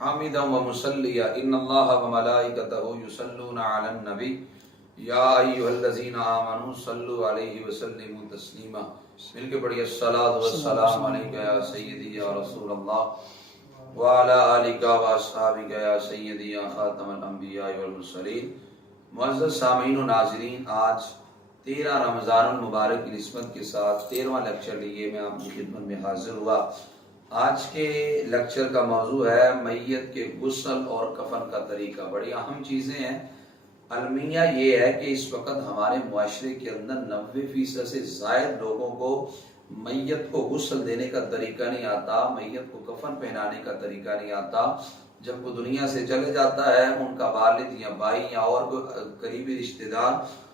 حامدا ومصليا ان الله وملائكته يصلون على النبي یا ایھا الذین آمنوا صلوا علیہ وسلموا تسلیما. مل کے پڑھیے الصلاۃ والسلام علیک یا سیدی یا رسول اللہ وعلی آلک واصحابک یا سیدی یا خاتم الانبیاء والمرسلین. معزز سامعین و ناظرین، آج 13 رمضان المبارک کی نسبت کے ساتھ 13واں لیکچر لیے میں آپ کی خدمت میں حاضر ہوا. آج کے لیکچر کا موضوع ہے میت کے غسل اور کفن کا طریقہ. بڑی اہم چیزیں ہیں. المیہ یہ ہے کہ اس وقت ہمارے معاشرے کے اندر 90% سے زائد لوگوں کو میت کو غسل دینے کا طریقہ نہیں آتا، میت کو کفن پہنانے کا طریقہ نہیں آتا. جب وہ دنیا سے چلے جاتا ہے ان کا والد یا بھائی یا اور کوئی قریبی رشتہ دار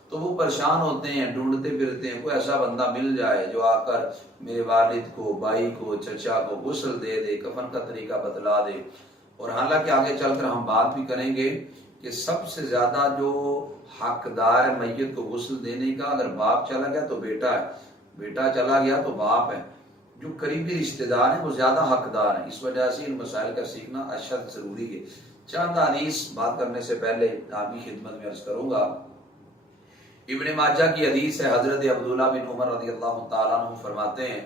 تو وہ پریشان ہوتے ہیں، ڈھونڈتے پھرتے ہیں کوئی ایسا بندہ مل جائے جو آ کر میرے والد کو، بھائی کو، چچا کو غسل دے دے، کفن کا طریقہ بتلا دے. اور حالانکہ آگے چل کر ہم بات بھی کریں گے کہ سب سے زیادہ جو حقدار ہے میت کو غسل دینے کا، اگر باپ چلا گیا تو بیٹا ہے، بیٹا چلا گیا تو باپ ہے. جو قریبی رشتہ دار ہیں وہ زیادہ حقدار ہیں. اس وجہ سے ان مسائل کا سیکھنا اشد ضروری ہے. چند حدیث بات کرنے سے پہلے آپ کی خدمت میں عرض کروں گا. ابن ماجہ کی حدیث ہے، حضرت عبداللہ بن عمر رضی اللہ تعالیٰ عنہ فرماتے ہیں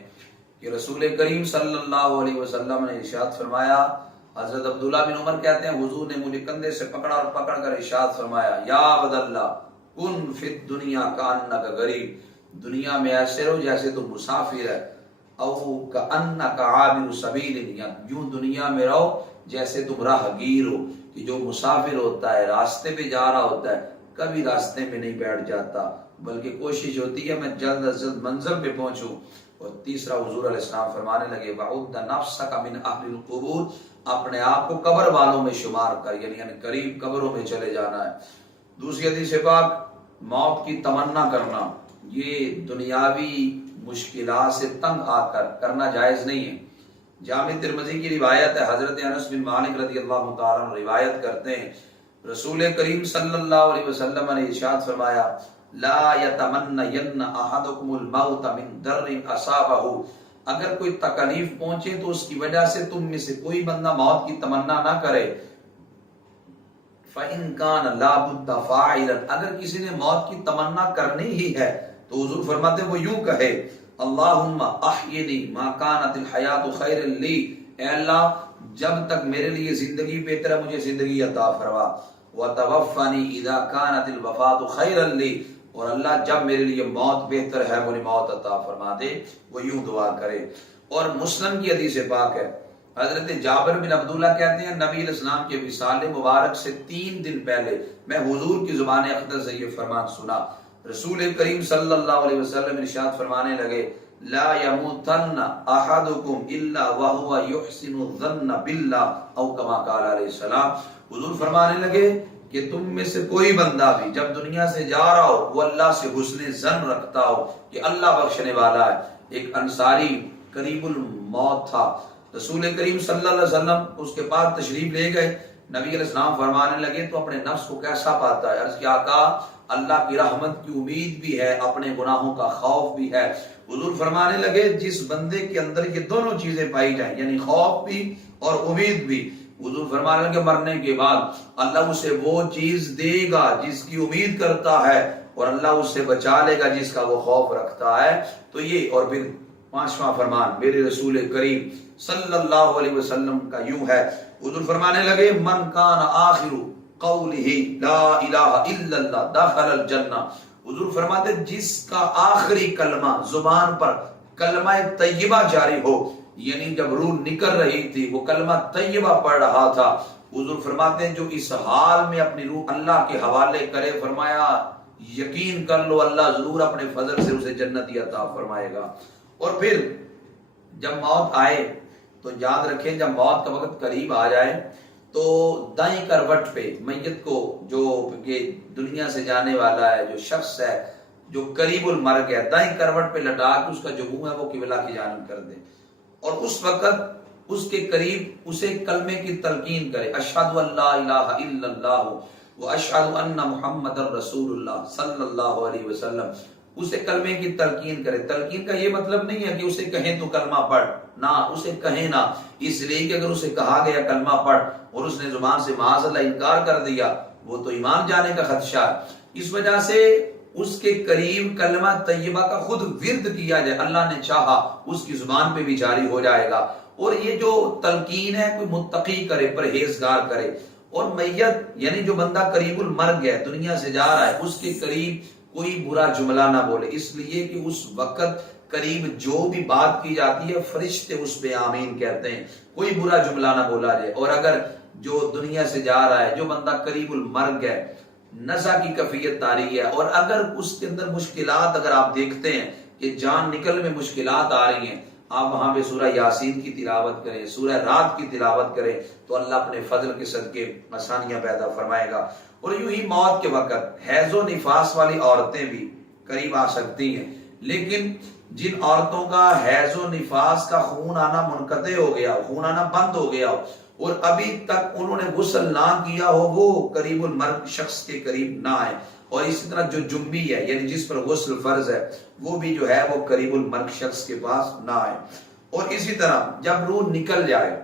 کہ رسول کریم صلی اللہ علیہ وسلم نے ارشاد فرمایا. حضرت عبداللہ بن عمر کہتے ہیں حضور نے مجھے کندھے سے پکڑا اور پکڑ کر ارشاد فرمایا، یا عبداللہ کن فی الدنیا کانک غریب، دنیا میں ایسے رہو جیسے تم مسافر ہے، او کانک عابر سبیل، یوں دنیا میں رہو جیسے تم راہ گیر ہو. کہ جو مسافر ہوتا ہے راستے پہ جا رہا ہوتا ہے کبھی راستے میں نہیں بیٹھ جاتا بلکہ کوشش ہوتی ہے میں جلد از جلد منزل پہ پہنچوں. اور تیسرا حضور علیہ السلام فرمانے لگے وَعُدَّ نَفْسَكَ مِنْ أَهْلِ الْقُبُورِ، اپنے آپ کو قبر والوں میں شمار کر، یعنی قریب قبروں میں چلے جانا ہے. دوسری حدیث پاک، موت کی تمنا کرنا یہ دنیاوی مشکلات سے تنگ آ کر کرنا جائز نہیں ہے. جامع ترمذی کی روایت ہے، حضرت انس بن مالک رضی اللہ تعالیٰ عنہ روایت کرتے ہیں رسول کریم صلی اللہ علیہ وسلم نے ارشاد فرمایا، لا یتمنین احدکم الموت من در اصابہ، اگر کوئی تکلیف پہنچے تو اس کی وجہ سے تم میں سے کوئی بندہ موت کی تمنا نہ کرے. فَإِن كَانَ لَا بُدَّ فَاعِلًا، اگر کسی نے موت کی تمنا کرنی ہی ہے تو حضور فرماتے وہ یوں کہے، اللہم احیینی ما کانت الحیات خیر لی، اے اللہ جب تک میرے لیے زندگی بہتر ہے مجھے زندگی عطا فرما. وَتَوَفَّنِي اِذَا كَانَتِ الْوَفَاةُ خَيْرًا لِي، اور اللہ جب میرے لیے موت بہتر ہے مجھے موت عطا فرما دے. وہ یوں دعا کرے. اور مسلم کی حدیث پاک ہے، حضرت جابر بن عبداللہ کہتے ہیں نبی علیہ السلام کے وصال مبارک سے 3 دن پہلے میں حضور کی زبان اقدس سے یہ فرمان سنا. رسول کریم صلی اللہ علیہ وسلم ارشاد فرمانے لگے، لا يموتن احدکم الا وهو يحسن الظن بالله، او کما قال علیہ السلام. حضور فرمانے لگے کہ تم میں سے کوئی بندہ بھی جب دنیا سے جا رہا ہو وہ اللہ سے حسن ظن رکھتا ہو کہ اللہ بخشنے والا ہے. ایک انصاری قریب الموت تھا، رسول کریم صلی اللہ علیہ وسلم اس کے پاس تشریف لے گئے. نبی علیہ السلام فرمانے لگے تو اپنے نفس کو کیسا پاتا ہے؟ عرض کیا آقا اللہ کی رحمت کی امید بھی ہے، اپنے گناہوں کا خوف بھی ہے. حضور فرمانے لگے جس بندے کے اندر یہ دونوں چیزیں پائی جائیں، یعنی خوف بھی اور امید بھی، حضور فرمانے لگے مرنے کے بعد اللہ اسے وہ چیز دے گا جس کی امید کرتا ہے اور اللہ اس سے بچا لے گا جس کا وہ خوف رکھتا ہے. تو یہ، اور پھر 5واں فرمان میرے رسول کریم صلی اللہ علیہ وسلم کا یوں ہے، حضور فرمانے لگے من کان آخر قولہ لا الہ الا اللہ دخل الجنہ. حضور فرماتے جس کا آخری کلمہ زبان پر کلمہ طیبہ جاری ہو، یعنی جب روح نکل رہی تھی وہ کلمہ طیبہ پڑھ رہا تھا، حضور فرماتے ہیں جو اس حال میں اپنی روح اللہ کے حوالے کرے، فرمایا یقین کر لو اللہ ضرور اپنے فضل سے اسے جنتی عطا فرمائے گا. اور پھر جب موت آئے تو یاد رکھیں جب موت کا وقت قریب آ جائے تو دائیں کروٹ پہ میت کو، جو کہ دنیا سے جانے والا ہے، جو شخص ہے جو قریب المرگ ہے، دائیں کروٹ پہ لٹا کے اس کا جو منہ ہے وہ قبلہ کی جانب کر دے اور اس وقت اس کے قریب اسے کلمے کی تلقین کرے، اشہد ان لا الہ الا اللہ و اشہد ان محمد رسول اللہ صلی اللہ علیہ وسلم. اسے کلمے کی تلقین کرے. تلقین کا یہ مطلب نہیں ہے کہ اسے کہیں تو کلمہ پڑھ، نہ اسے کہیں نہ، اس لیے کہ اگر اسے کہا گیا کلمہ پڑھ اور اس نے زبان سے معاذ اللہ انکار کر دیا وہ تو ایمان جانے کا خدشہ ہے. اس وجہ سے اس کے قریب کلمہ طیبہ کا خود ورد کیا جائے، اللہ نے چاہا اس کی زبان پہ بھی جاری ہو جائے گا. اور یہ جو تلقین ہے کوئی متقی کرے، پرہیزگار کرے. اور میت یعنی جو بندہ قریب المرگ ہے، دنیا سے جا رہا ہے، اس کے قریب کوئی برا جملہ نہ بولے، اس لیے کہ اس وقت قریب جو بھی بات کی جاتی ہے فرشتے اس پہ آمین کہتے ہیں، کوئی برا جملہ نہ بولا جائے. اور اگر جو دنیا سے جا رہا ہے، جو بندہ قریب المرگ ہے، نزع کی کیفیت طاری ہے، اور اگر اس کے اندر مشکلات اگر آپ دیکھتے ہیں کہ جان نکل میں مشکلات آ رہی ہیں، آپ وہاں پہ سورہ یاسین کی تلاوت کریں، سورہ رات کی تلاوت کریں تو اللہ اپنے فضل کے صدقے آسانیاں پیدا فرمائے گا. اور یوں ہی موت کے وقت حیض و نفاس والی عورتیں بھی قریب آ سکتی ہیں، لیکن جن عورتوں کا حیض و نفاس کا خون آنا منقطع ہو گیا ہو، خون آنا بند ہو گیا ہو اور ابھی تک انہوں نے غسل نہ کیا ہو، وہ قریب المرگ شخص کے قریب نہ آئے. اور اسی طرح جو جنبی ہے یعنی جس پر غسل فرض ہے وہ بھی جو ہے وہ قریب المرگ شخص کے پاس نہ آئے. اور اسی طرح جب روح نکل جائے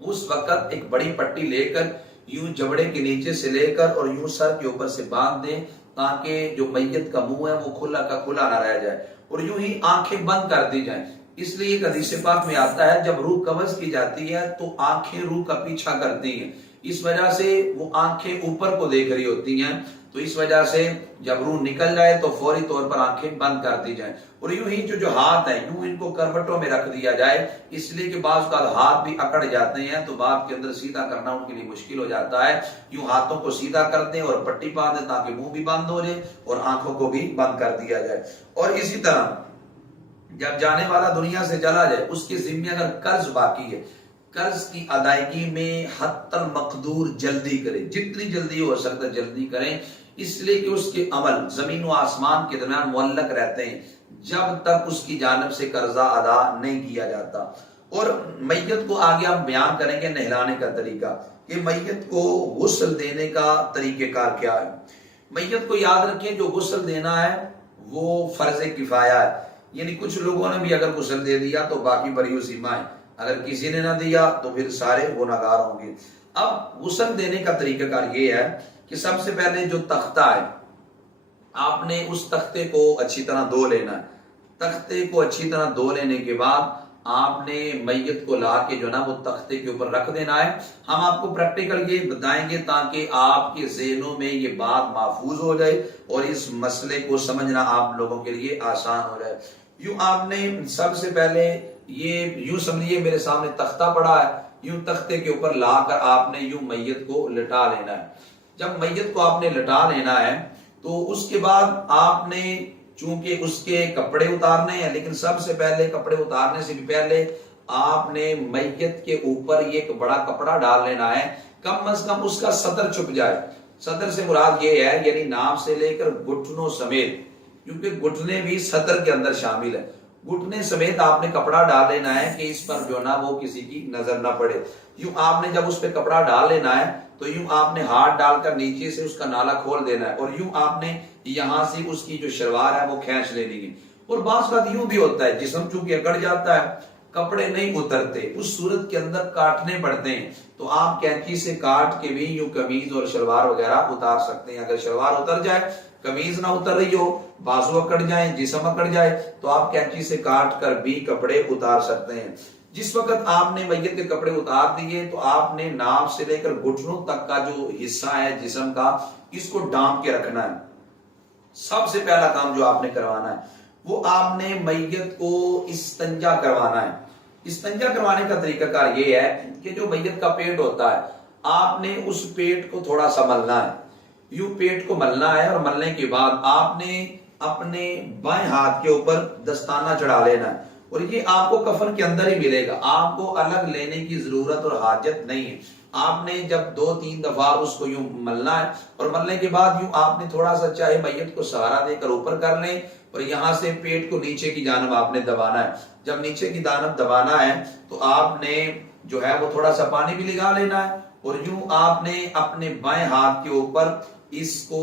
اس وقت ایک بڑی پٹی لے کر یوں جبڑے کے نیچے سے لے کر اور یوں سر کے اوپر سے باندھ دیں تاکہ جو میت کا منہ ہے وہ کھلا کا کھلا نہ رہ جائے، اور یوں ہی آنکھیں بند کر دی جائیں. اس لیے ایک حدیث پاک میں آتا ہے جب روح قبض کی جاتی ہے تو آنکھیں روح کا پیچھا کرتی ہیں، اس وجہ سے وہ آنکھیں اوپر کو دیکھ رہی ہوتی ہیں. تو اس وجہ سے جب روح نکل جائے تو فوری طور پر آنکھیں بند کر دی جائیں. اور یوں ہی جو ہاتھ ہیں یوں ان کو کروٹوں میں رکھ دیا جائے، اس لیے کہ بعض کا ہاتھ بھی اکڑ جاتے ہیں تو بات کے اندر سیدھا کرنا ان کے لیے مشکل ہو جاتا ہے. یوں ہاتھوں کو سیدھا کر دیں اور پٹی باندھ دیں تاکہ منہ بھی بند ہو جائے اور آنکھوں کو بھی بند کر دیا جائے. اور اسی طرح جب جانے والا دنیا سے چلا جائے اس کے ذمے اگر قرض باقی ہے، قرض کی ادائیگی میں حتی المقدور جلدی کرے، جتنی جلدی ہو سکتا جلدی کریں، اس لیے کہ اس کے عمل زمین و آسمان کے درمیان معلق رہتے ہیں جب تک اس کی جانب سے قرضہ ادا نہیں کیا جاتا. اور میت کو آگے آپ بیان کریں گے نہلانے کا طریقہ کہ میت کو غسل دینے کا طریقہ کار کیا ہے. میت کو یاد رکھیں جو غسل دینا ہے وہ فرض کفایہ ہے، یعنی کچھ لوگوں نے بھی اگر غسل دے دیا تو باقی بری ذمہ ہے، اگر کسی نے نہ دیا تو پھر سارے گنہگار ہوں گے. اب غسل دینے کا طریقہ کار یہ ہے کہ سب سے پہلے جو تختہ ہے آپ نے اس تختے کو اچھی طرح دھو لینا ہے. تختے کو اچھی طرح دھو لینے کے بعد آپ نے میت کو لا کے جو نا وہ تختے کے اوپر رکھ دینا ہے. ہم آپ کو پریکٹیکل یہ بتائیں گے تاکہ آپ کے ذہنوں میں یہ بات محفوظ ہو جائے اور اس مسئلے کو سمجھنا آپ لوگوں کے لیے آسان ہو جائے. یوں آپ نے سب سے پہلے یہ یوں سمجھیے میرے سامنے تختہ پڑا ہے، یوں تختے کے اوپر لا کر آپ نے یوں میت کو لٹا لینا ہے. جب میت کو آپ نے لٹا لینا ہے تو اس کے بعد آپ نے چونکہ اس کے کپڑے اتارنے ہیں، لیکن سب سے پہلے کپڑے اتارنے سے بھی پہلے آپ نے میت کے اوپر یہ ایک بڑا کپڑا ڈال لینا ہے، کم از کم اس کا سطر چھپ جائے. سطر سے مراد یہ ہے یعنی ناف سے لے کر گھٹنوں سمیت، کیونکہ گھٹنے بھی سطر کے اندر شامل ہے، گھٹنے سمیت آپ نے کپڑا ڈال لینا ہے کہ اس پر جو نا وہ کسی کی نظر نہ پڑے. یوں آپ نے جب اس پہ کپڑا ڈال لینا ہے تو یوں آپ نے ہاتھ ڈال کر نیچے سے اس کا نالا کھول دینا ہے اور یوں آپ نے یہاں سے اس کی جو شلوار ہے وہ کھینچ لینی ہے. اور بعض بات یوں بھی ہوتا ہے جسم چونکہ اکڑ جاتا ہے کپڑے نہیں اترتے، اس صورت کے اندر کاٹنے پڑتے ہیں تو آپ کینچی سے کاٹ کے بھی یوں قمیض اور شلوار وغیرہ اتار سکتے ہیں. اگر شلوار اتر جائے، قمیض نہ اتر رہی ہو، بازو اکڑ جائیں، جسم اکڑ جائے تو آپ کینچی سے کاٹ کر بھی کپڑے اتار سکتے ہیں. جس وقت آپ نے میت کے کپڑے اتار دیے تو آپ نے ناف سے لے کر گھٹنوں تک کا جو حصہ ہے جسم کا اس کو ڈانپ کے رکھنا ہے. سب سے پہلا کام جو آپ نے کروانا ہے وہ آپ نے میت کو استنجا کروانا ہے. استنجا کروانے کا طریقہ کار یہ ہے کہ جو میت کا پیٹ ہوتا ہے آپ نے اس پیٹ کو تھوڑا سا ملنا ہے. یوں پیٹ کو ملنا ہے اور ملنے کے بعد آپ نے اپنے بائیں ہاتھ کے اوپر دستانہ چڑھا لینا ہے اور یہ آپ کو کفن کے اندر ہی ملے گا، آپ کو الگ لینے کی ضرورت اور حاجت نہیں ہے. آپ نے جب 2-3 دفعہ اس کو یوں ملنا ہے اور ملنے کے بعد یوں آپ نے تھوڑا سا چاہے میت کو سہارا دے کر اوپر کر لیں اور یہاں سے پیٹ کو نیچے کی جانب آپ نے دبانا ہے. جب نیچے کی جانب دبانا ہے تو آپ نے جو ہے وہ تھوڑا سا پانی بھی لگا لینا ہے اور یوں آپ نے اپنے بائیں ہاتھ کے اوپر اس کو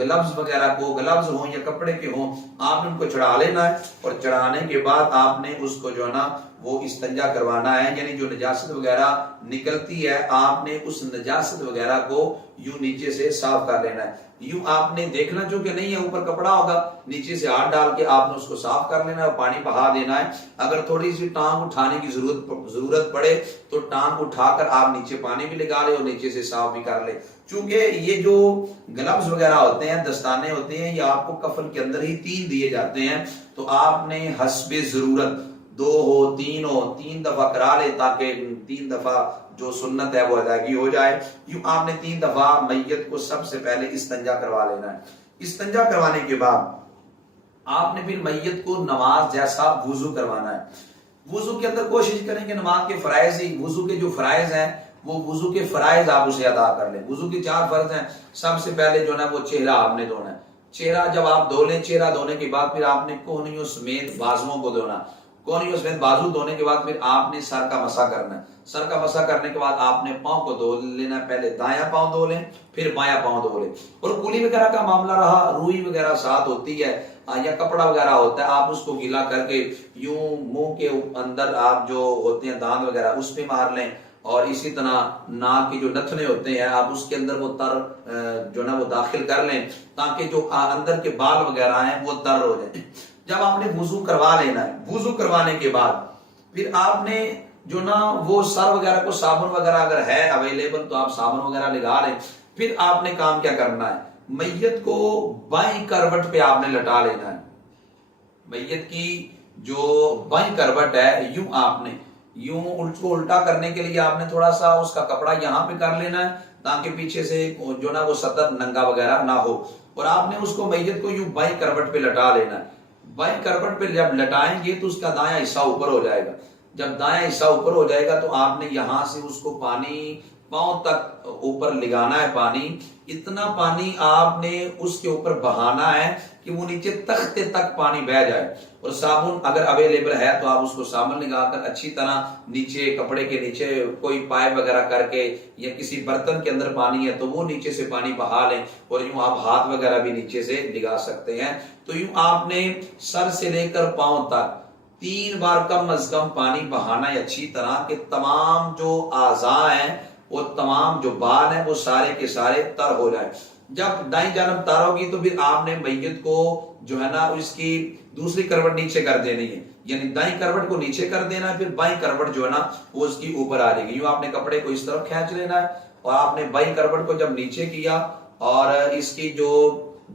گلوز وغیرہ کو، گلوز ہوں یا کپڑے کے ہوں، آپ نے ان کو چڑھا لینا ہے، اور چڑھانے کے بعد آپ نے اس کو جو ہے نا وہ استنجا کروانا ہے، یعنی جو نجاست وغیرہ نکلتی ہے آپ نے اس نجاست وغیرہ کو یوں نیچے سے صاف کر لینا ہے۔ یوں آپ نے دیکھنا چونکہ نہیں ہے، اوپر کپڑا ہوگا، نیچے سے ہاتھ ڈال کے آپ نے اس کو صاف کر لینا ہے اور پانی بہا دینا ہے۔ اگر تھوڑی سی ٹانگ اٹھانے کی ضرورت پڑے تو ٹانگ اٹھا کر آپ نیچے پانی بھی لگا لے اور نیچے سے صاف بھی کر لے۔ چونکہ یہ جو گلوز وغیرہ ہوتے ہیں، دستانے ہوتے ہیں، یہ آپ کو کفن کے اندر ہی 3 دیے جاتے ہیں، تو آپ نے حسب ضرورت 2 ہو 3 ہو 3 دفعہ کرا لے، تاکہ 3 دفعہ جو سنت ہے وہ ادائیگی ہو جائے۔ یوں آپ نے 3 دفعہ میت کو سب سے پہلے استنجا کروا لینا ہے۔ استنجا کروانے کے بعد آپ نے پھر میت کو نماز جیسا وضو کروانا ہے۔ وضو کے اندر کوشش کریں کہ نماز کے فرائض ہی، وضو کے جو فرائض ہیں وہ وضو کے فرائض آپ اسے ادا کر لیں۔ وضو کے 4 فرض ہیں۔ سب سے پہلے جو ہے وہ چہرہ آپ نے دھونا ہے۔ چہرہ جب آپ دھو لیں، چہرہ دھونے کے بعد پھر آپ نے کوہنیوں سمیت بازوؤں کو دھونا۔ کوہنیوں سمیت بازو دھونے کے بعد پھر آپ نے سر کا مسح کرنا ہے۔ سر کا مسح کرنے کے بعد آپ نے پاؤں کو دھو لینا ہے۔ پہلے دایاں پاؤں دھو لیں، پھر بایاں پاؤں دھو لیں۔ اور کلی وغیرہ کا معاملہ رہا، روئی وغیرہ ساتھ ہوتی ہے یا کپڑا وغیرہ ہوتا ہے، آپ اس کو گیلا کر کے یوں منہ کے اندر آپ جو ہوتے ہیں دانت وغیرہ اس پہ مار لیں، اور اسی طرح ناک کے جو نتھنے ہوتے ہیں آپ اس کے اندر وہ تر جو نا وہ داخل کر لیں، تاکہ جو اندر کے بال وغیرہ ہیں وہ تر ہو جائیں۔ جب آپ نے وضو کروا لینا ہے، وضو کروانے کے بعد پھر آپ نے جو نا وہ سر وغیرہ کو صابن وغیرہ اگر ہے اویلیبل تو آپ صابن وغیرہ لگا لیں۔ پھر آپ نے کام کیا کرنا ہے، میت کو بائیں کروٹ پہ آپ نے لٹا لینا ہے۔ میت کی جو بائیں کروٹ ہے یوں آپ نے یوں اس کو الٹا کرنے کے لیے آپ نے تھوڑا سا اس کا کپڑا یہاں پہ کر لینا ہے، تاکہ پیچھے سے جو نا وہ سطر ننگا وغیرہ نہ ہو، اور آپ نے اس کو میت کو یوں بائیں کروٹ پہ لٹا لینا ہے۔ بائیں کروٹ پہ جب لٹائیں گے تو اس کا دایاں حصہ اوپر ہو جائے گا۔ جب دایاں حصہ اوپر ہو جائے گا تو آپ نے یہاں سے اس کو پانی پاؤں تک اوپر لگانا ہے۔ پانی اتنا پانی آپ نے اس کے اوپر بہانا ہے کہ وہ نیچے تختے تک پانی بہ جائے، اور صابن اگر اویلیبل ہے تو آپ اس کو صابن لگا کر اچھی طرح نیچے کپڑے کے نیچے کوئی پائپ وغیرہ کر کے یا کسی برتن کے اندر پانی ہے تو وہ نیچے سے پانی بہا لیں، اور یوں آپ ہاتھ وغیرہ بھی نیچے سے لگا سکتے ہیں۔ تو یوں آپ نے سر سے لے کر پاؤں تک 3 بار کم از کم پانی بہانا ہے اچھی طرح، کہ تمام جو اعضاء ہیں وہ تمام جو بال ہیں وہ سارے کے سارے تر ہو جائیں۔ جب دائیں جانب تر ہوگی تو پھر آپ نے میت کو جو ہے نا اس کی دوسری کروٹ نیچے کر دینی ہے، یعنی دائیں کروٹ کو نیچے کر دینا ہے، پھر بائیں کروٹ جو ہے نا وہ اس کی اوپر آ جائے گی۔ یوں آپ نے کپڑے کو اس طرف کھینچ لینا ہے، اور آپ نے بائیں کروٹ کو جب نیچے کیا اور اس کی جو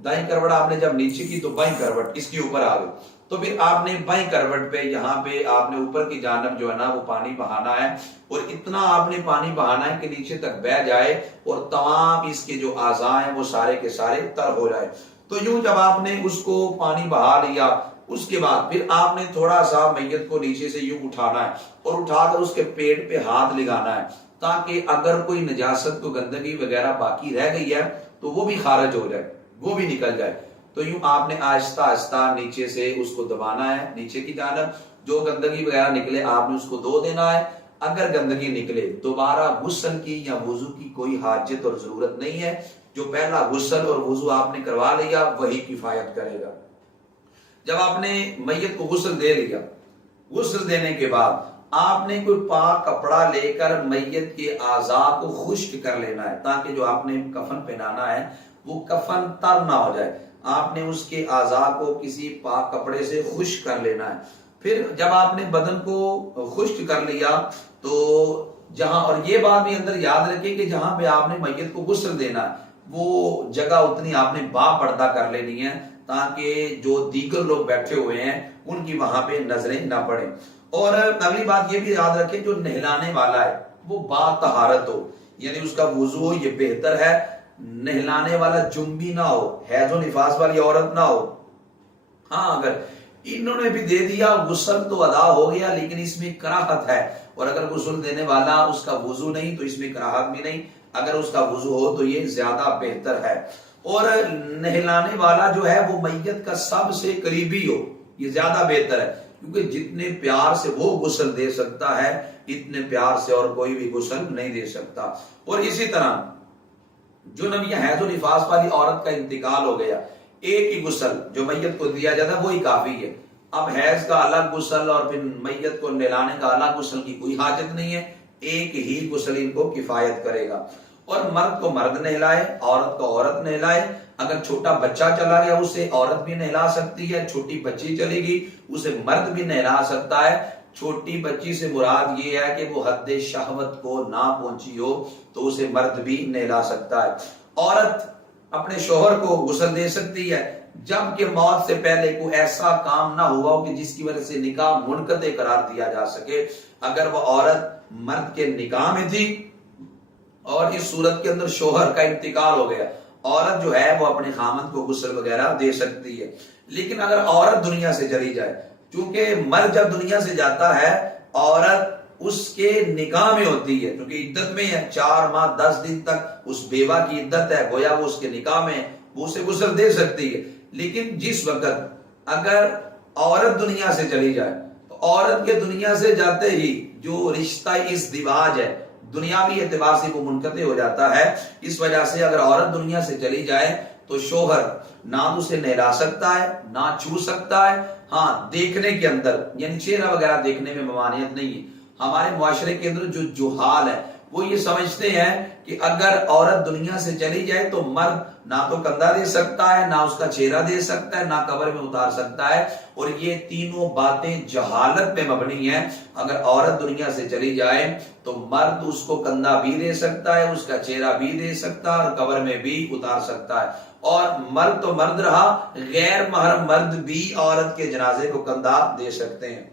دائیں کروٹ آپ نے جب نیچے کی تو بائیں کروٹ اس کی اوپر آ گئی، تو پھر آپ نے بائیں کروٹ پہ یہاں پہ آپ نے اوپر کی جانب جو ہے نا وہ پانی بہانا ہے، اور اتنا آپ نے پانی بہانا ہے کہ نیچے تک بہ جائے اور تمام اس کے جو اعضاء ہیں وہ سارے کے سارے تر ہو جائے۔ تو یوں جب آپ نے اس کو پانی بہا لیا، اس کے بعد پھر آپ نے تھوڑا سا میت کو نیچے سے یوں اٹھانا ہے اور اٹھا کر اس کے پیٹ پہ ہاتھ لگانا ہے، تاکہ اگر کوئی نجاست کو گندگی وغیرہ باقی رہ گئی ہے تو وہ بھی خارج ہو جائے، وہ بھی نکل جائے۔ تو یوں آپ نے آہستہ آہستہ نیچے سے اس کو دبانا ہے، نیچے کی جانب جو گندگی وغیرہ نکلے آپ نے اس کو دھو دینا ہے۔ اگر گندگی نکلے دوبارہ غسل کی یا وضو کی کوئی حاجت اور ضرورت نہیں ہے، جو پہلا غسل اور وضو آپ نے کروا لیا وہی کفایت کرے گا۔ جب آپ نے میت کو غسل دے لیا، غسل دینے کے بعد آپ نے کوئی پاک کپڑا لے کر میت کے اعضاء کو خشک کر لینا ہے، تاکہ جو آپ نے کفن پہنانا ہے وہ کفن تر نہ ہو جائے۔ آپ نے اس کے اعضاء کو کسی پاک کپڑے سے خشک کر لینا ہے۔ پھر جب آپ نے بدن کو خشک کر لیا تو جہاں، اور یہ بات بھی اندر یاد رکھیں کہ جہاں پہ آپ نے میت کو غسل دینا ہے وہ جگہ اتنی آپ نے با پردہ کر لینی ہے، تاکہ جو دیگر لوگ بیٹھے ہوئے ہیں ان کی وہاں پہ نظریں نہ پڑیں۔ اور اگلی بات یہ بھی یاد رکھیں جو نہلانے والا ہے وہ با طہارت ہو، یعنی اس کا وضو ہو، یہ بہتر ہے۔ نہلانے والا جنبی نہ ہو، حیض و نفاس والی عورت نہ ہو۔ ہاں اگر انہوں نے بھی دے دیا غسل تو ادا ہو گیا، لیکن اس میں کراہت ہے، اور اگر غسل دینے والا اس کا وضو نہیں تو اس میں کراہت بھی نہیں، اگر اس کا وضو ہو تو یہ زیادہ بہتر ہے۔ اور نہلانے والا جو ہے وہ میت کا سب سے قریبی ہو، یہ زیادہ بہتر ہے، کیونکہ جتنے پیار سے وہ غسل دے سکتا ہے اتنے پیار سے اور کوئی بھی غسل نہیں دے سکتا۔ اور اسی طرح جو نبی حیض و نفاس والی عورت کا انتقال ہو گیا، ایک ہی غسل جو میت کو دیا جاتا ہے وہی کافی ہے. اب حیض کا الگ غسل اور پھر میت کو نہلانے کا الگ غسل کی کوئی حاجت نہیں ہے، ایک ہی غسل ان کو کفایت کرے گا. اور مرد کو مرد نہلائے، عورت کو عورت نہلائے. اگر چھوٹا بچہ چلا گیا اسے عورت بھی نہلا سکتی ہے، چھوٹی بچی چلی گئی اسے مرد بھی نہلا سکتا ہے. چھوٹی بچی سے مراد یہ ہے کہ وہ حد شہوت کو نہ پہنچی ہو تو اسے مرد بھی نہلا سکتا ہے. عورت اپنے شوہر کو غسل دے سکتی ہے جب کہ موت سے پہلے کوئی ایسا کام نہ ہوا ہو کہ جس کی وجہ سے نکاح منقطع قرار دیا جا سکے. اگر وہ عورت مرد کے نکاح میں تھی اور اس صورت کے اندر شوہر کا انتقال ہو گیا، عورت جو ہے وہ اپنے خامند کو غسل وغیرہ دے سکتی ہے. لیکن اگر عورت دنیا سے چلی جائے، چونکہ مرد جب دنیا سے جاتا ہے عورت اس کے نکاح میں ہوتی ہے، کیونکہ عدت میں ہے، 4 ماہ 10 دن تک اس بیوہ کی عدت ہے، گویا وہ اس کے نکاح میں، وہ اسے غسل دے سکتی ہے. لیکن جس وقت اگر عورت دنیا سے چلی جائے تو عورت کے دنیا سے جاتے ہی جو رشتہ ازدواج ہے دنیاوی اعتبار سے وہ منقطع ہو جاتا ہے. اس وجہ سے اگر عورت دنیا سے چلی جائے تو شوہر نہ اسے نہلا سکتا ہے نہ چھو سکتا ہے. ہاں دیکھنے کے اندر یعنی چہرہ وغیرہ دیکھنے میں ممانعت نہیں ہے. ہمارے معاشرے کے اندر جو جہال ہے وہ یہ سمجھتے ہیں کہ اگر عورت دنیا سے چلی جائے تو مرد نہ تو کندھا دے سکتا ہے، نہ اس کا چہرہ دے سکتا ہے، نہ قبر میں اتار سکتا ہے. اور یہ تینوں باتیں جہالت پہ مبنی ہیں. اگر عورت دنیا سے چلی جائے تو مرد اس کو کندھا بھی دے سکتا ہے، اس کا چہرہ بھی دے سکتا ہے اور قبر میں بھی اتار سکتا ہے. اور مرد تو مرد رہا، غیر محرم مرد بھی عورت کے جنازے کو کندھا دے سکتے ہیں.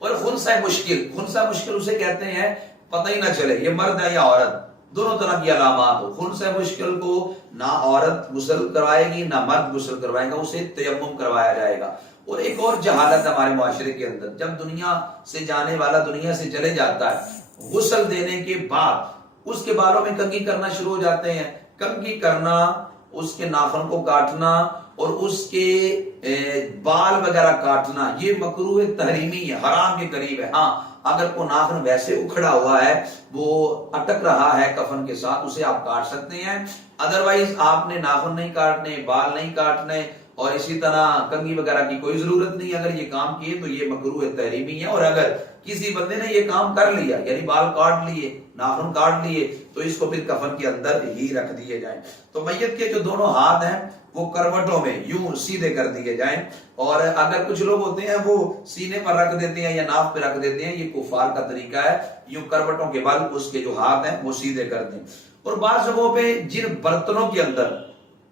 اور خنثی مشکل اسے کہتے ہیں پتہ ہی نہ چلے یہ مرد ہے یا عورت، دونوں طرح کی علامات ہو. خنثی مشکل کو نہ عورت غسل کروائے گی نہ مرد غسل کروائے گا، اسے تیمم کروایا جائے گا. اور ایک اور جہالت ہمارے معاشرے کے اندر، جب دنیا سے جانے والا دنیا سے چلے جاتا ہے غسل دینے کے بعد اس کے بالوں میں کنگھی کرنا شروع ہو جاتے ہیں. کنگھی کرنا، اس کے ناخن کو کاٹنا اور اس کے بال وغیرہ کاٹنا یہ مکروہ تحریمی ہے، حرام کے قریب ہے. ہاں اگر کوئی ناخن ویسے اکھڑا ہوا ہے، وہ اٹک رہا ہے کفن کے ساتھ، اسے آپ کاٹ سکتے ہیں. ادروائز آپ نے ناخن نہیں کاٹنے، بال نہیں کاٹنے اور اسی طرح کنگھی وغیرہ کی کوئی ضرورت نہیں. اگر یہ کام کیے تو یہ مکروہ تحریمی ہے. اور اگر کسی بندے نے یہ کام کر لیا یعنی بال کاٹ لیے، ناخن کاٹ لیے، تو اس کو پھر کفن کے اندر ہی رکھ دیے جائیں. تو میت کے جو دونوں ہاتھ ہیں وہ کروٹوں میں یوں سیدھے کر دیے جائیں. اور اگر کچھ لوگ ہوتے ہیں وہ سینے پر رکھ دیتے ہیں یا ناف پہ رکھ دیتے ہیں، یہ کفار کا طریقہ ہے. یوں کروٹوں کے بل اس کے جو ہاتھ ہیں وہ سیدھے کر دیں. اور بعض جگہوں پہ جن برتنوں کے اندر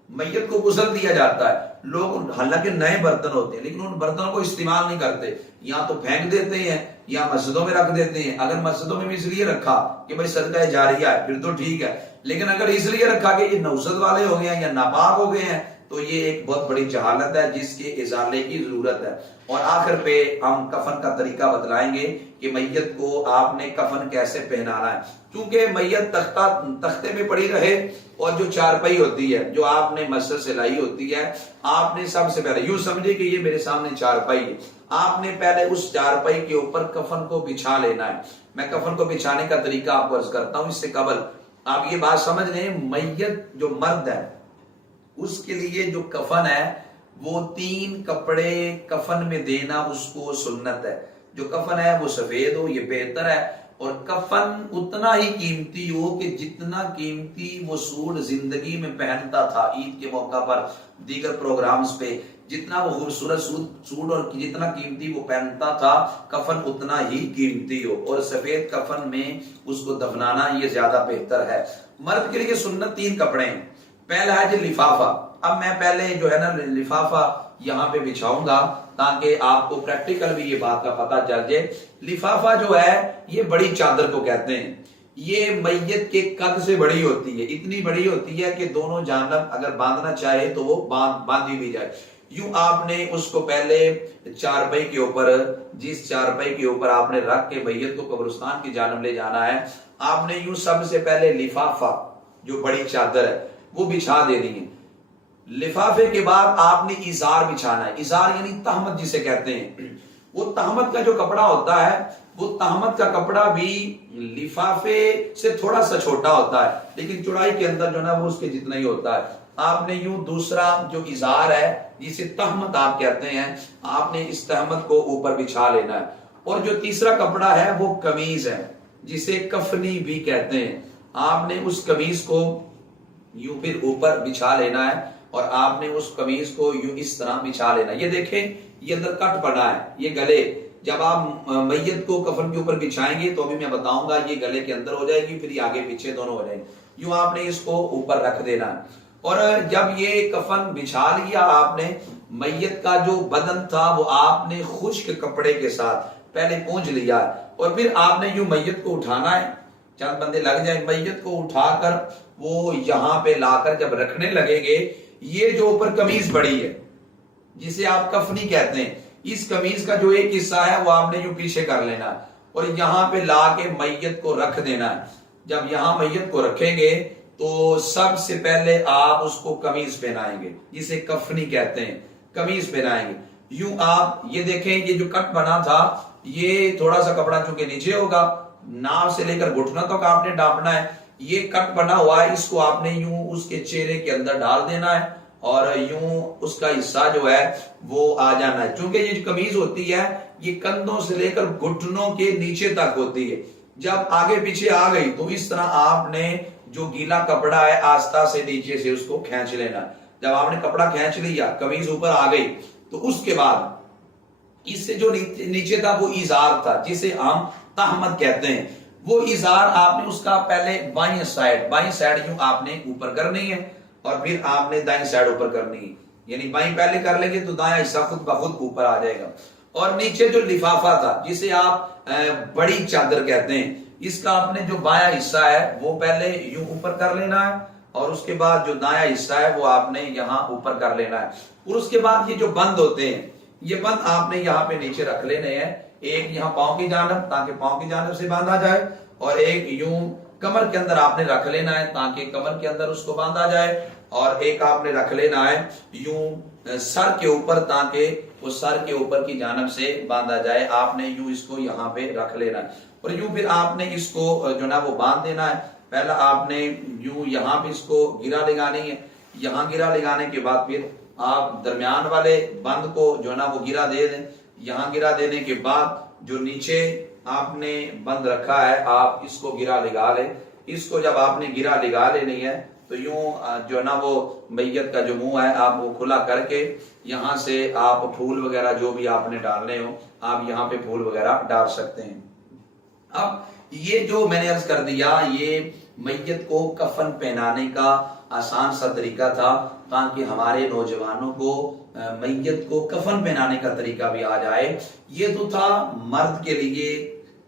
میت کو غسل دیا جاتا ہے، لوگ حالانکہ نئے برتن ہوتے ہیں لیکن ان برتنوں کو استعمال نہیں کرتے، یا تو پھینک دیتے ہیں یا مسجدوں میں رکھ دیتے ہیں. اگر مسجدوں میں بھی اس لیے رکھا کہ بھائی صدقہ جاریہ ہے پھر تو ٹھیک ہے، لیکن اگر اس لیے رکھا کہ یہ نوزد والے ہو گئے ہیں یا ناپاک ہو گئے ہیں تو یہ ایک بہت بڑی جہالت ہے جس کے ازالے کی ضرورت ہے. اور آخر پہ ہم کفن کا طریقہ بتلائیں گے کہ میت کو آپ نے کفن کیسے پہنانا ہے. کیونکہ میت تختے میں پڑی رہے اور جو چارپائی ہوتی ہے جو آپ نے مسجد سے لائی ہوتی ہے، آپ نے سب سے پہلے یوں سمجھے کہ یہ میرے سامنے چارپائی ہے، آپ نے پہلے اس چارپائی کے اوپر کفن کو بچھا لینا ہے. میں کفن کو بچھانے کا طریقہ آپ کو عرض کرتا ہوں. اس سے قبل آپ یہ بات سمجھ لیں، میت جو مرد ہے اس کے لیے جو کفن ہے وہ 3 کپڑے کفن میں دینا اس کو سنت ہے. جو کفن ہے وہ سفید ہو، یہ بہتر ہے. اور کفن اتنا ہی قیمتی ہو کہ جتنا قیمتی وہ سوٹ زندگی میں پہنتا تھا، عید کے موقع پر دیگر پروگرامز پہ جتنا وہ خوبصورت سوٹ اور جتنا قیمتی وہ پہنتا تھا، کفن اتنا ہی قیمتی ہو. اور سفید کفن میں اس کو دفنانا یہ زیادہ بہتر ہے. مرد کے لیے سنت 3 کپڑے ہیں. پہلا ہے جی لفافہ. اب میں پہلے جو ہے نا لفافہ یہاں پہ بچھاؤں گا تاکہ آپ کو پریکٹیکل بھی یہ بات کا پتہ چل جائے. لفافہ جو ہے یہ بڑی چادر کو کہتے ہیں. یہ میت کے قد سے بڑی ہوتی ہے، اتنی بڑی ہوتی ہے کہ دونوں جانب اگر باندھنا چاہے تو وہ باندھی بھی جائے. یوں آپ نے اس کو پہلے چارپائی کے اوپر، جس چارپائی کے اوپر آپ نے رکھ کے میت کو قبرستان کی جانب لے جانا ہے، آپ نے یوں سب سے پہلے لفافہ جو بڑی چادر ہے وہ بچھا دینی ہے. لفافے کے بعد آپ نے ازار بچھانا ہے. ازار یعنی تہمت جسے کہتے ہیں. وہ تہمت کا جو کپڑا ہوتا ہے وہ تہمت کا کپڑا بھی لفافے سے تھوڑا سا چھوٹا ہوتا ہے لیکن چوڑائی کے اندر جو نا وہ اس کے جتنا ہی ہوتا ہے. آپ نے یوں دوسرا جو ازار ہے جسے تہمت آپ کہتے ہیں, آپ نے اس تہمت کو اوپر بچھا لینا ہے. اور جو تیسرا کپڑا ہے وہ قمیض ہے جسے کفنی بھی کہتے ہیں. آپ نے اس قمیض کو یوں پھر اوپر بچھا لینا ہے اور آپ نے اس قمیض کو یوں اس طرح بچھا لینا. یہ دیکھیں یہ اندر کٹ بنا ہے, یہ گلے جب آپ میت کو کفن کے اوپر بچھائیں گے تو ابھی میں بتاؤں گا یہ گلے کے اندر ہو جائے گی, پھر یہ آگے پیچھے دونوں ہو جائیں گے. یوں آپ نے اس کو اوپر رکھ دینا ہے. اور جب یہ کفن بچھا لیا آپ نے, میت کا جو بدن تھا وہ آپ نے خشک کپڑے کے ساتھ پہلے پونجھ لیا ہے اور پھر آپ نے یوں میت کو اٹھانا ہے. چند بندے لگ جائیں, میت کو اٹھا کر وہ یہاں پہ لا کر جب رکھنے لگیں گے, یہ جو اوپر قمیض بڑی ہے جسے آپ کفنی کہتے ہیں, اس قمیض کا جو ایک حصہ ہے وہ آپ نے یوں پیچھے کر لینا اور یہاں پہ لا کے میت کو رکھ دینا ہے. جب یہاں میت کو رکھیں گے تو سب سے پہلے آپ اس کو قمیض پہنائیں گے جسے کفنی کہتے ہیں, قمیض پہنائیں گے. یوں آپ یہ دیکھیں یہ جو کٹ بنا تھا یہ تھوڑا سا کپڑا چونکہ نیچے ہوگا, ناف سے لے کر گھٹنوں تک آپ نے ڈانپنا ہے. یہ کٹ بنا ہوا ہے, اس کو آپ نے یوں اس کے چہرے کے اندر ڈال دینا ہے اور یوں اس کا حصہ جو ہے وہ آ جانا ہے. چونکہ یہ جو قمیض ہوتی ہے یہ کندھوں سے لے کر گھٹنوں کے نیچے تک ہوتی ہے. جب آگے پیچھے آ گئی تو اس طرح آپ نے جو گیلا کپڑا ہے آستہ سے نیچے سے اس کو کھینچ لینا. جب آپ نے کپڑا کھینچ لیا, قمیض اوپر آ گئی, تو اس کے بعد اس سے جو نیچے تھا وہ ازار تھا جسے ہم تہمت کہتے ہیں. وہ ازار آپ نے اس کا پہلے بائیں سائڈ یوں آپ نے اوپر کرنی ہے اور پھر آپ نے دائیں سائڈ اوپر کرنی ہے. یعنی بائیں پہلے کر لیں گے تو دائیں حصہ خود بخود اوپر آ جائے گا. اور نیچے جو لفافہ تھا جسے آپ بڑی چادر کہتے ہیں, اس کا آپ نے جو بایاں حصہ ہے وہ پہلے یوں اوپر کر لینا ہے اور اس کے بعد جو دایاں حصہ ہے وہ آپ نے یہاں اوپر کر لینا ہے. اور اس کے بعد یہ جو بند ہوتے ہیں یہ بند آپ نے یہاں پہ نیچے رکھ لینے ہیں, ایک یہاں پاؤں کی جانب تاکہ پاؤں کی جانب سے باندھا جائے اور ایک یوں کمر کے اندر آپ نے رکھ لینا ہے تاکہ کمر کے اندر اس کو باندھا جائے, اور ایک آپ نے رکھ لینا ہے یوں سر کے اوپر تاکہ وہ سر کے اوپر کی جانب سے باندھا جائے. آپ نے یوں اس کو یہاں پہ رکھ لینا ہے اور یوں پھر آپ نے اس کو جو نا وہ باندھ دینا ہے. پہلا آپ نے یوں یہاں پہ اس کو گرا لگانی ہے, یہاں گرا لگانے کے بعد پھر آپ درمیان والے بند کو جو نا وہ گرا دے دیں. یہاں گرا دینے کے بعد جو نیچے آپ نے بند رکھا ہے آپ اس کو گرا لگا لیں. اس کو جب آپ نے گرا لگا لینی ہے تو یوں جو نا وہ میت کا جو منہ ہے آپ وہ کھلا کر کے یہاں سے آپ پھول وغیرہ جو بھی آپ نے ڈالنے ہو آپ یہاں پہ پھول وغیرہ ڈال سکتے ہیں. اب یہ جو میں نے عرض کر دیا یہ میت کو کفن پہنانے کا آسان سا طریقہ تھا تاکہ ہمارے نوجوانوں کو میت کو کفن پہنانے کا طریقہ بھی آ جائے. یہ تو تھا مرد کے لیے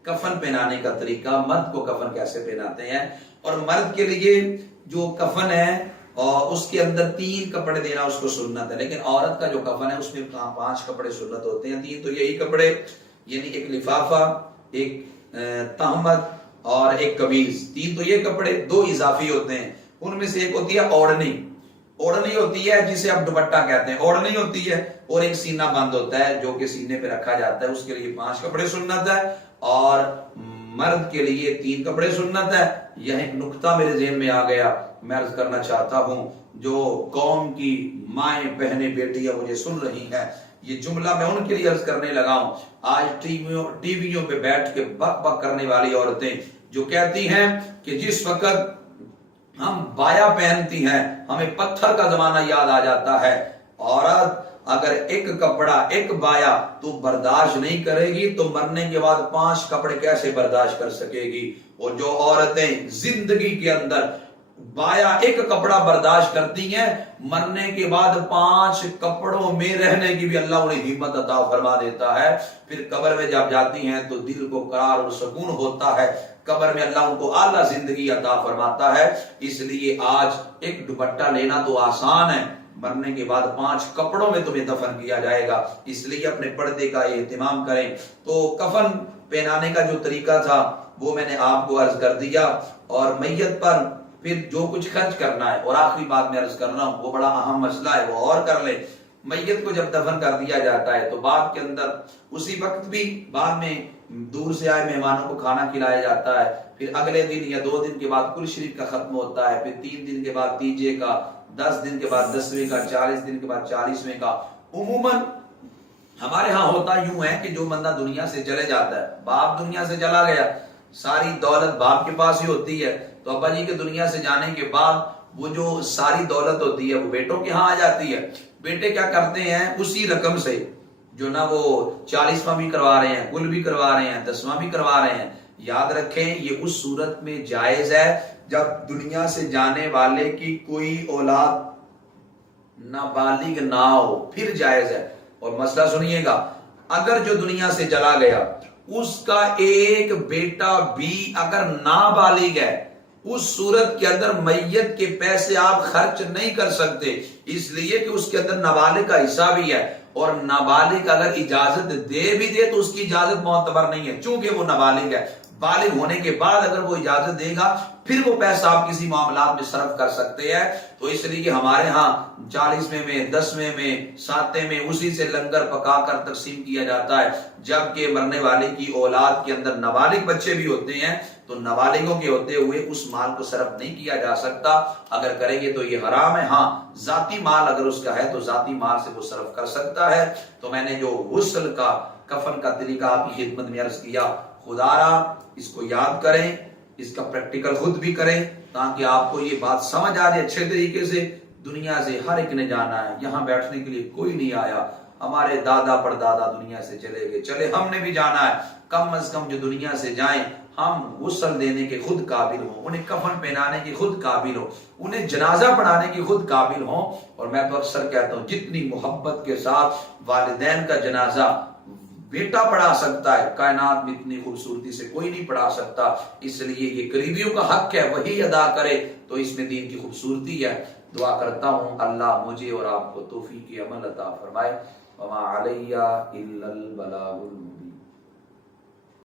کفن پہنانے کا طریقہ, مرد کو کفن کیسے پہناتے ہیں. اور مرد کے لیے جو کفن ہے اور اس کے اندر 3 کپڑے دینا اس کو سنت ہے, لیکن عورت کا جو کفن ہے اس میں 5 کپڑے سنت ہوتے ہیں. 3 تو یہی کپڑے یعنی ایک لفافہ, ایک تہمت اور ایک قمیض. 3 تو یہ کپڑے, 2 اضافی ہوتے ہیں. ان میں سے ایک ہوتی ہے اوڑھنی, اوڑھنی ہوتی ہے جسے آپ دوپٹہ کہتے ہیں, اوڑھنی ہوتی ہے. اور ایک سینہ بند ہوتا ہے جو کہ سینے پہ رکھا جاتا ہے, اس کے لیے 5 کپڑے سنت ہے. اور مرد کے لیے 3 کپڑے سنت ہے. یہ ایک نقطہ میرے ذہن میں آ گیا, میں عرض کرنا چاہتا ہوں جو قوم کی مائیں بہنیں بیٹیاں مجھے سن رہی ہیں, یہ جملہ میں ان کے لیے عرض کرنے لگا ہوں. آج ٹی ویوں پہ بیٹھ کے بک بک کرنے والی عورتیں جو کہتی ہیں کہ جس وقت ہم بایا پہنتی ہیں ہمیں پتھر کا زمانہ یاد آ جاتا ہے. عورت اگر ایک کپڑا ایک بایا تو برداشت نہیں کرے گی تو مرنے کے بعد 5 کپڑے کیسے برداشت کر سکے گی. اور جو عورتیں زندگی کے اندر بایا ایک کپڑا برداشت کرتی ہیں مرنے کے بعد 5 کپڑوں میں رہنے کی بھی اللہ انہیں ہمت عطا فرما دیتا ہے. پھر قبر میں جب جاتی ہیں تو دل کو قرار اور سکون ہوتا ہے. قبر میں اللہ ان کو اعلیٰ زندگی عطا فرماتا ہے. اس لیے آج ایک دوپٹہ لینا تو آسان ہے, مرنے کے بعد 5 کپڑوں میں تمہیں دفن کیا جائے گا. اس لیے اپنے پردے کا اہتمام کریں. تو کفن پہنانے کا جو طریقہ تھا وہ میں نے آپ کو عرض کر دیا. اور میت پر پھر جو کچھ خرچ کرنا ہے, اور آخری بات میں عرض کر رہا ہوں وہ بڑا اہم مسئلہ ہے, وہ اور کر لیں. میت کو جب دفن کر دیا جاتا ہے تو بعد کے اندر اسی وقت بھی بعد میں دور سے آئے مہمانوں کو کھانا کھلایا جاتا ہے، پھر اگلے دن یا 2 دن کے بعد کل شریف کا ختم ہوتا ہے، پھر 3 دن کے بعد تیجے کا، 10 دن کے بعد 10ویں کا، 40 دن کے بعد 40ویں کا۔ عموماً ہمارے ہاں ہوتا یوں ہے کہ جو بندہ دنیا سے چلے جاتا ہے، باپ دنیا سے چلا گیا، ساری دولت باپ کے پاس ہی ہوتی ہے، تو ابا جی کے دنیا سے جانے کے بعد وہ جو ساری دولت ہوتی ہے وہ بیٹوں کے ہاں آ جاتی ہے۔ بیٹے کیا کرتے ہیں، اسی رقم سے جو نا وہ 40واں بھی کروا رہے ہیں، کل بھی کروا رہے ہیں، 10واں بھی کروا رہے ہیں۔ یاد رکھیں یہ اس صورت میں جائز ہے جب دنیا سے جانے والے کی کوئی اولاد نابالغ نہ ہو، پھر جائز ہے۔ اور مسئلہ سنیے گا، اگر جو دنیا سے چلا گیا اس کا ایک بیٹا بھی اگر نابالغ ہے، اس صورت کے اندر میت کے پیسے آپ خرچ نہیں کر سکتے، اس لیے کہ اس کے اندر نابالغ کا حصہ بھی ہے، اور نابالغ اگر اجازت دے بھی دے تو اس کی اجازت معتبر نہیں ہے، چونکہ وہ نابالغ ہے۔ بالغ ہونے کے بعد اگر وہ اجازت دے گا پھر وہ پیسہ آپ کسی معاملات میں صرف کر سکتے ہیں۔ تو اس لیے ہمارے ہاں 40ویں میں، 10ویں میں، 7ویں میں اسی سے لنگر پکا کر تقسیم کیا جاتا ہے۔ جبکہ مرنے والے کی اولاد کے اندر نابالغ بچے بھی ہوتے ہیں تو نابالغوں کے ہوتے ہوئے اس مال کو صرف نہیں کیا جا سکتا، اگر کریں گے تو یہ حرام ہے۔ ہاں ذاتی مال اگر اس کا ہے تو ذاتی مال سے وہ صرف کر سکتا ہے۔ تو میں نے جو غسل کا، کفن کا طریقہ آپ کی خدمت میں عرض کیا، خدا را اس کو یاد کریں، اس کا پریکٹیکل خود بھی کریں تاکہ آپ کو یہ بات سمجھ آ جائے اچھے طریقے سے۔ دنیا سے ہر ایک نے جانا ہے، یہاں بیٹھنے کے لیے کوئی نہیں آیا۔ ہمارے دادا پردادا دنیا سے چلے گئے، چلے ہم نے بھی جانا ہے۔ کم از کم جو دنیا سے جائیں ہم غسل دینے کے خود قابل ہوں، انہیں کفن پہنانے کے خود قابل ہوں، انہیں جنازہ پڑھانے کے خود قابل ہوں۔ اور میں تو اکثر کہتا ہوں جتنی محبت کے ساتھ والدین کا جنازہ بیٹا پڑھا سکتا ہے، کائنات میں اتنی خوبصورتی سے کوئی نہیں پڑھا سکتا۔ اس لیے یہ قریبیوں کا حق ہے، وہی ادا کرے تو اس میں دین کی خوبصورتی ہے۔ دعا کرتا ہوں اللہ مجھے اور آپ کو توفیق عمل عطا فرمائے۔ وما علیہ الا البلاغ المبین۔